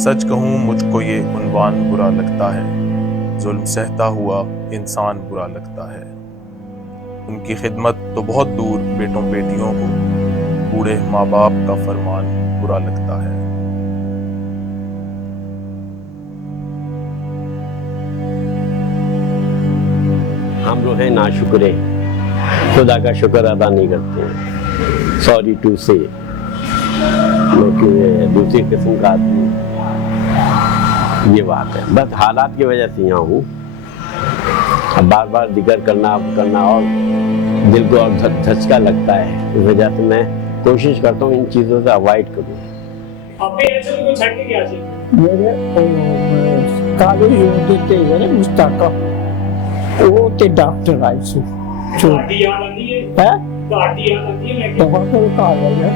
सच कहूँ मुझको ये उन्वान बुरा लगता है, जुल्म सहता हुआ इंसान बुरा लगता है। उनकी खिदमत तो बहुत दूर, बेटों बेटियों को बूढ़े माँ बाप का फरमान बुरा लगता है। हम लोग हैं नाशुक्रे, खुदा का शुक्र अदा नहीं करते। सॉरी टू से, लेकिन दूसरी किस्म का आदमी, ये बात है। बस हालात की वजह से यहाँ हूँ। अब बार बार जिक्र करना और दिल को और धचका लगता है। इस वजह से मैं कोशिश करता हूँ इन चीज़ों से अवॉइड करूँ। मेरे काले देते हैं मुस्ताका, वो ते डॉक्टर आए सु है तो होटल का है।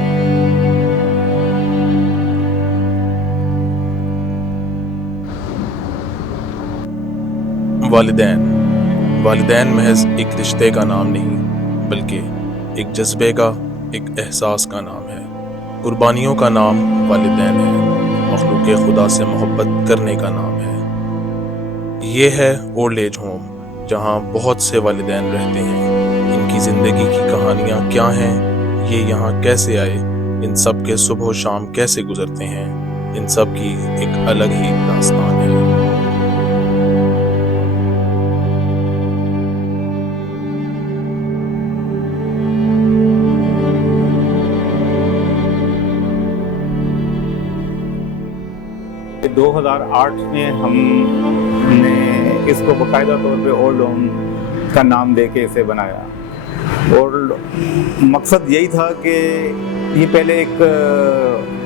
वालिदैन महज एक रिश्ते का नाम नहीं, बल्कि एक जज्बे का, एक एहसास का नाम है। कुर्बानियों का नाम वालिदैन है, मखलूक़े खुदा से मोहब्बत करने का नाम है। ये है ओल्ड एज होम, जहाँ बहुत से वालिदैन रहते हैं। इनकी ज़िंदगी की कहानियाँ क्या हैं, ये यहाँ कैसे आए, इन सब के सुबह शाम कैसे गुजरते हैं, इन सब की एक अलग ही दास्तान है। कि 2008 में हमने इसको बाकायदा तौर पे ओल्ड होम का नाम दे के इसे बनाया। और मकसद यही था कि ये पहले एक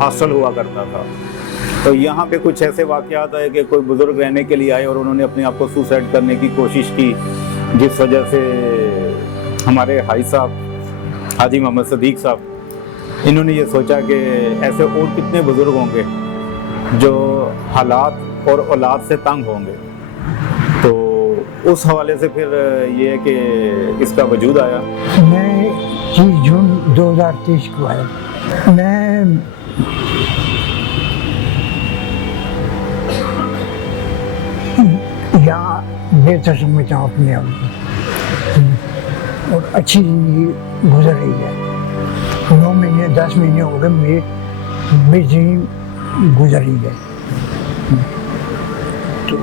हॉस्टल हुआ करता था, तो यहाँ पे कुछ ऐसे वाक़यात आए कि कोई बुज़ुर्ग रहने के लिए आए और उन्होंने अपने आप को सुसाइड करने की कोशिश की, जिस वजह से हमारे हाई साहब हाजी मोहम्मद सदीक साहब, इन्होंने ये सोचा कि ऐसे और कितने बुज़ुर्ग होंगे जो हालात और औलाद से तंग होंगे। तो उस हवाले से फिर ये है कि इसका वजूद आया। मैं 30 जून 2023 को आया। मैं यहाँ बेहतर समझता हूँ अपने आप को, और अच्छी जिंदगी गुजर रही है। 9 महीने 10 महीने हो गए मेरी जिंदगी गुजर रही है। तो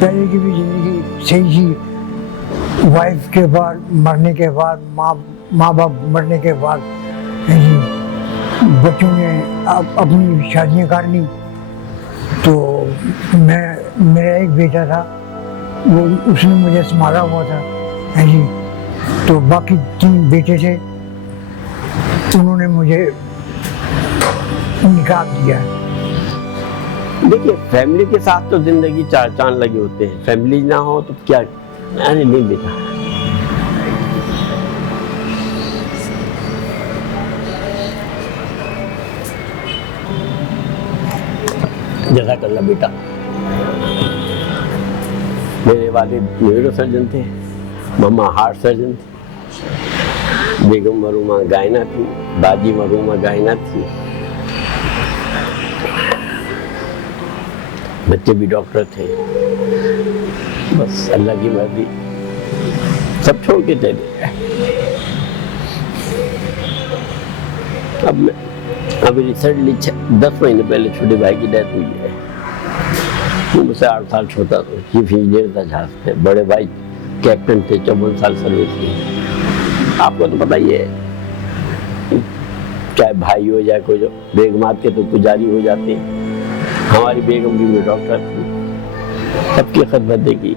पहले की भी जिंदगी सही थी। वाइफ के बाद मरने के बाद, माँ बाप मरने के बाद बच्चों ने अपनी शादियाँ कर ली। तो मेरा एक बेटा था, वो उसने मुझे संभाला हुआ था जी। तो बाकी 3 बेटे थे, उन्होंने मुझे निकाल दिया। देखिए, फैमिली के साथ तो जिंदगी चार चांद लगे होते हैं, फैमिली ना हो तो क्या। अरे नहीं बेटा, जज़ाकल्लाह बेटा। मेरे वालिद न्यूरो सर्जन थे, मम्मा हार्ट सर्जन थी, बेगम मरूमा गायना थी, बाजी मरूमा गायना थी, बच्चे भी डॉक्टर थे। बस अल्लाह की मर्जी, सब छोड़ के चले गए। अब रिसेंटली 10 महीने पहले छोटे भाई की डेथ हुई है। वो मुझसे 8 साल छोटा था, चीफ इंजीनियर था जहाज पे। बड़े भाई कैप्टन थे, 54 साल सर्विस की। आपको तो पता ही है, चाहे भाई हो जाए कोई, जो बेगमात के तो पुजारी हो जाते हैं। हमारी बेगम भी डॉक्टर थी, सबकी खिदमत की।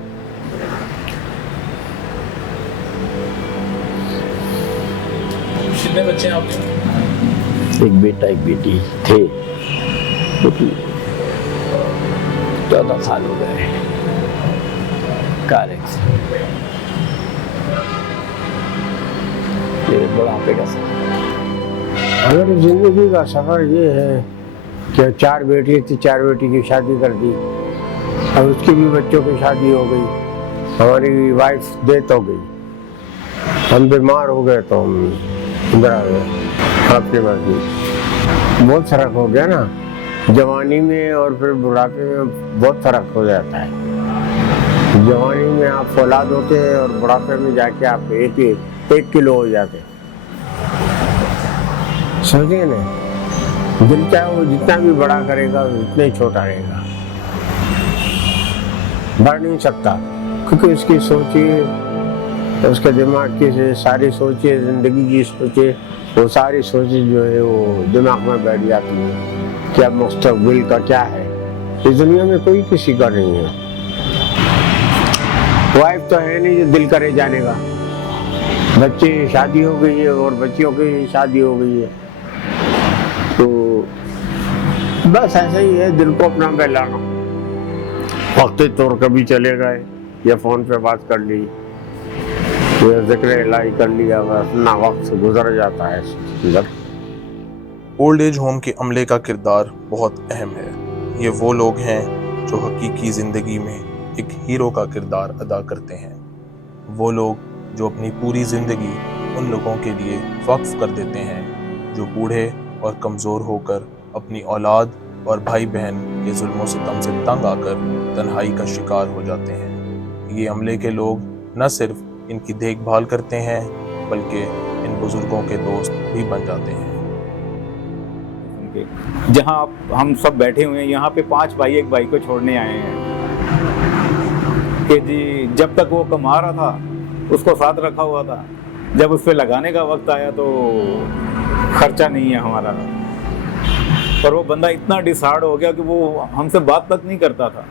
कितने बच्चे हैं आपके? एक बेटा एक बेटी थे, क्योंकि 14 साल हो गए कार एक्सीडेंट में। मेरे बुढ़ापे का सफर, हमारी जिंदगी का सफर ये है कि 4 बेटी थी, 4 बेटी की शादी कर दी। अब उसकी भी बच्चों की शादी हो गई। हमारी वाइफ डेथ हो गई, हम बीमार हो गए तो हम इधर आ गए। आपकी मर्जी, बहुत फर्क हो गया ना। जवानी में और फिर बुढ़ापे में बहुत फर्क हो जाता है। जवानी में आप फौलाद होते हैं और बुढ़ापे में जाके आप एक किलो हो जाते। समझे ना, दिल चाहे वो जितना भी बड़ा करेगा उतना ही छोटा रहेगा, बढ़ नहीं सकता, क्योंकि उसकी सोचिए, उसके दिमाग की सारी सोचे, जिंदगी की सोचे, वो सारी सोचे जो है वो दिमाग में बैठ जाती है कि अब मुस्तकबिल का क्या है। इस दुनिया में कोई किसी का नहीं है। वाइफ तो है नहीं जो दिल करे जाने का, बच्चे शादी हो गई है और बच्चियों की शादी हो गई है, तो बस ऐसा ही है, दिल को अपना बहलाना। वक्त तौर कभी चले गए या फोन पे बात कर ली या जिक्र इलाही कर लिया, बस ना वक्त गुजर जाता है इधर। ओल्ड एज होम के अमले का किरदार बहुत अहम है। ये वो लोग हैं जो हकीकी ज़िंदगी में एक हीरो का किरदार अदा करते हैं। वो लोग जो अपनी पूरी ज़िंदगी उन लोगों के लिए वक्फ कर देते हैं जो बूढ़े और कमज़ोर होकर अपनी औलाद और भाई बहन के जुल्मों सितम से तंग आकर तन्हाई का शिकार हो जाते हैं। ये अमले के लोग न सिर्फ इनकी देखभाल करते हैं बल्कि इन बुजुर्गों के दोस्त भी बन जाते हैं। जहाँ हम सब बैठे हुए हैं, यहाँ पे 5 भाई एक भाई को छोड़ने आए हैं कि जी जब तक वो कमा रहा था उसको साथ रखा हुआ था, जब उस पर लगाने का वक्त आया तो खर्चा नहीं है हमारा। पर वो बंदा इतना डिसहार्ड हो गया कि वो हमसे बात तक नहीं करता था।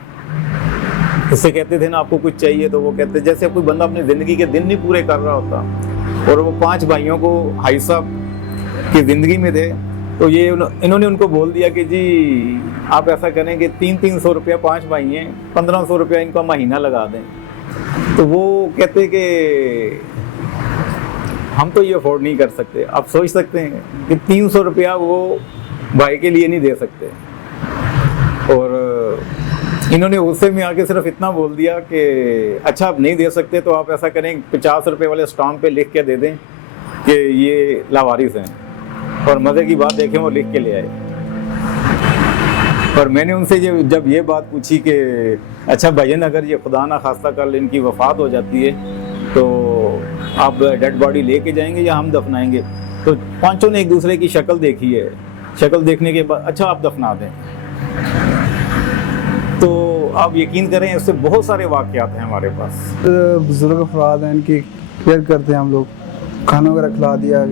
उससे कहते थे ना आपको कुछ चाहिए, तो वो कहते जैसे कोई बंदा अपनी ज़िंदगी के दिन नहीं पूरे कर रहा होता। और वो 5 भाइयों को भाई साहब की ज़िंदगी में थे, तो ये इन्होंने उनको बोल दिया कि जी आप ऐसा करें कि 300-300 रुपया, 5 भाई हैं, 1500 रुपया इनका महीना लगा दें। तो वो कहते कि हम तो ये अफोर्ड नहीं कर सकते। आप सोच सकते हैं कि 300 रुपया वो भाई के लिए नहीं दे सकते। और इन्होंने गुस्से में आके सिर्फ इतना बोल दिया कि अच्छा आप नहीं दे सकते तो आप ऐसा करें 50 रुपये वाले स्टाम्प पे लिख के दे दें कि ये लावारिस हैं। और मज़े की बात देखें, वो लिख के ले आए। और मैंने उनसे जब ये बात पूछी कि अच्छा भजन अगर ये खुदा ना खास्ता कर इनकी वफ़ात हो जाती है तो आप डेड बॉडी लेके जाएंगे या हम दफनाएंगे, तो 5 ने एक दूसरे की शक्ल देखी है। शक्ल देखने के बाद अच्छा आप दफना दें। तो आप यकीन करें इससे बहुत सारे वाक़यात हैं हमारे पास। बुजुर्ग अफराद हैं, इनकी केयर करते हैं हम लोग, खाना वगैरह खिला दिया,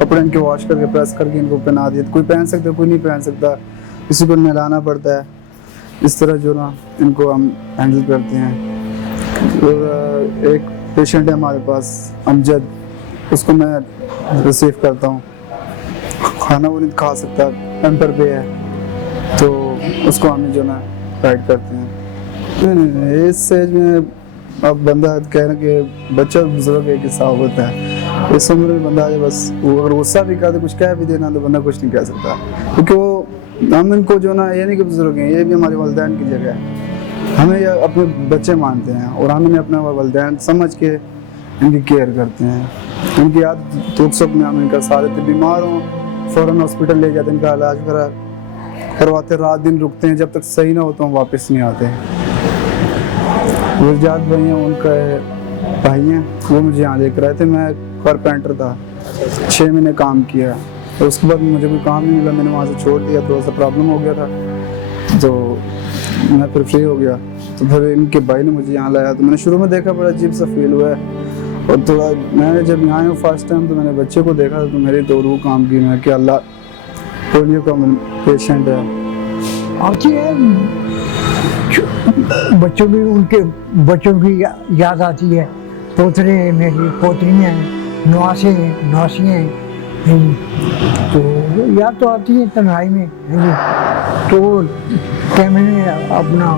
कपड़े इनके वॉश करके प्रेस करके इनको पहना दिया। कोई पहन सकता है, कोई नहीं पहन सकता, किसी को नहलाना पड़ता है। इस तरह जो ना इनको हम हैंडल करते हैं। और एक पेशेंट है हमारे पास अमजद, उसको मैं रिसीव करता हूँ। खाना वो नहीं खा सकता, पेम्पर पे है, तो उसको हमें जो ना गाइड करते हैं। नहीं, इस एज में अब बंदा कह रहे कि बच्चा बुजुर्ग एक हिसाब होता है। इस उम्र में बंदा बस वो अगर गुस्सा भी कर दे, कुछ कह भी देना, तो बंदा कुछ नहीं कह सकता, क्योंकि वो हम इनको जो ना ये नहीं कि बुजुर्ग हैं, ये भी हमारे वालिदैन की जगह है। हमें ये अपने बच्चे मानते हैं और हम इन्हें अपना वालिदैन समझ के इनकी केयर करते हैं। उनकी आदत दुख सुख में हम इनका साथ देते, बीमार हों फ़ौरन हॉस्पिटल ले जाते, इनका इलाज करवाते, रात दिन रुकते हैं, जब तक सही ना हो तो हम वापस नहीं आते। गुरजात भाई हैं, उनका भाई हैं, वो मुझे यहाँ लेकर आए थे। मैं कारपेंटर था, 6 महीने काम किया, तो उसके बाद मुझे कोई काम नहीं मिला, मैंने वहाँ से छोड़ दिया। थोड़ा सा प्रॉब्लम हो गया था, तो मैं फिर फ्री हो गया। तो फिर इनके भाई ने मुझे यहाँ लाया, तो मैंने शुरू में देखा बड़ा अजीब सा फील हुआ है। और थोड़ा मैंने जब यहाँ आया फर्स्ट टाइम, तो मैंने बच्चे को देखा तो मेरी तो रूह काम की। मैं कि अल्लाह पोलियो का पेशेंट है। आती है बच्चों की, उनके बच्चों की याद आती है। पोतरे हैं, मेरी पोतरियाँ हैं, नवासियाँ हैं, तो याद तो आती है तन्हाई में। तो कैमरे में अपना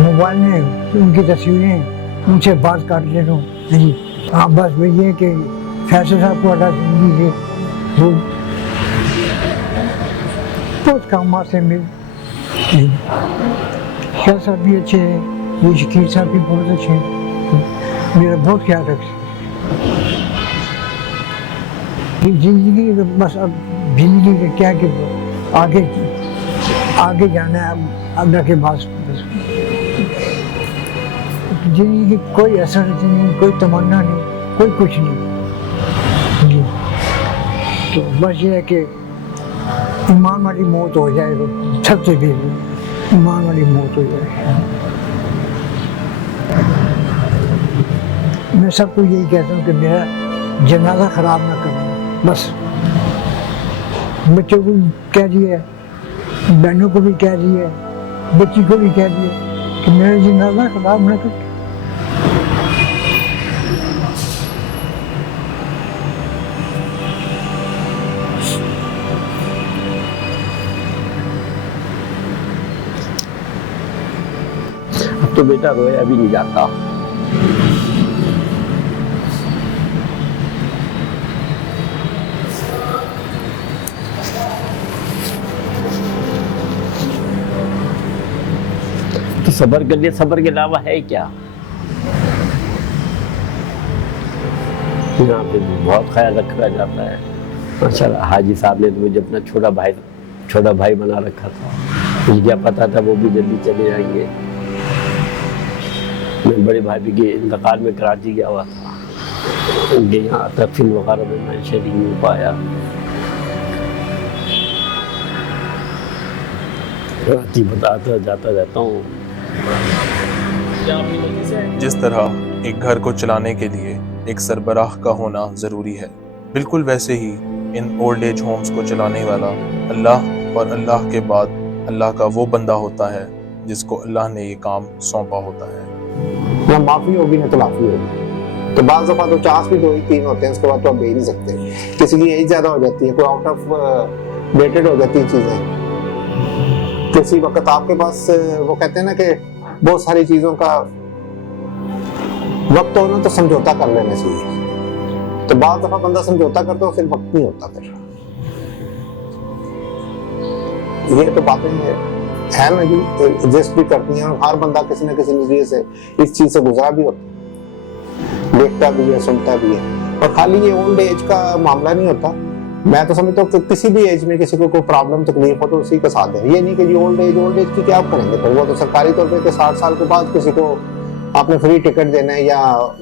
मोबाइल में उनकी तस्वीरें, उनसे बात कर लेता हूँ। हाँ बस वही है कि फैसल साहब को अदा जिंदगी से वो बहुत काम से मिल। शाह साहब भी अच्छे हैं, वो शकील साहब भी बहुत अच्छे हैं, मेरा बहुत ख्याल रखते। जिंदगी बस अब जिंदगी के क्या कि आगे आगे जाना है अल्लाह के पास। जिंदगी की कोई असर नहीं, कोई तमन्ना नहीं, कोई कुछ नहीं जी। तो बस ये है कि ईमान वाली मौत हो जाए तो सबसे बेहतर ईमान वाली मौत हो जाए। मैं सबको यही कहता हूँ कि मेरा जनाजा खराब ना करना। बस बच्चों को भी कह दिया, बहनों को भी कह दिया, बच्ची को भी कह दिया कि मेरा जनाजा खराब ना कर। अब तो बेटा रोया भी नहीं जाता। तो सब्र कर लिए, सब्र के अलावा है क्या? यहाँ पे बहुत ख्याल रखा जाता है। माशाल्लाह हाजी साहब ने तो मुझे अपना छोटा भाई बना रखा था। मुझे क्या पता था वो भी जल्दी चले जाएंगे। मैं बड़े भाई के इंतकाल में कराची गया हुआ था, उनके यहाँ तकफीन वगैरह में मैं शरीक नहीं हो पाया। राती बताता जाता रहता हूँ। जिस तरह एक घर को चलाने के लिए एक सरबराह का होना ज़रूरी है, बिल्कुल वैसे ही इन ओल्ड एज होम्स को चलाने वाला अल्लाह और अल्लाह के बाद अल्लाह का वो बंदा होता है जिसको अल्लाह ने ये काम सौंपा होता है। ना माफ़ी होगी ना तलाफी होगी। तो बाज़ दफ़ा तो चांस भी 2 ही 3 होते हैं, उसके बाद तो आप दे ही नहीं सकते। किसी की एज ज़्यादा हो जाती है, कोई आउट ऑफ डेटेड हो जाती है चीज़ें। किसी वक्त आपके पास वो कहते हैं ना कि बहुत सारी चीज़ों का वक्त हो ना तो समझौता कर लेना चाहिए। तो बाज़ दफ़ा बंदा समझौता करता है, फिर वक्त नहीं होता। फिर ये तो बातें है ना जी, एग्जिस्ट भी करती हैं। हर बंदा किसी न किसी नजरिए से इस चीज से गुजरा भी होता है, देखता भी है, सुनता भी है। और खाली ये ओल्ड एज का मामला नहीं होता। मैं तो समझता हूँ कि किसी भी एज में किसी को कोई प्रॉब्लम तकलीफ हो तो उसी का साथ दें। ये नहीं कि ओल्ड एज की क्या आप करेंगे, फिर वो तो सरकारी तौर पे 60 साल के बाद किसी को आपने फ्री टिकट देना है या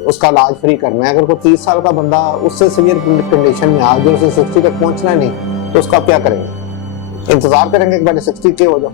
उसका इलाज फ्री करना है। अगर कोई 30 साल का बंदा उससे सीवियर कंडीशन में आ जो उसे 60 तक पहुंचना नहीं, तो उसका आप क्या करेंगे? इंतजार करेंगे कि पहले 60 के हो जाओ।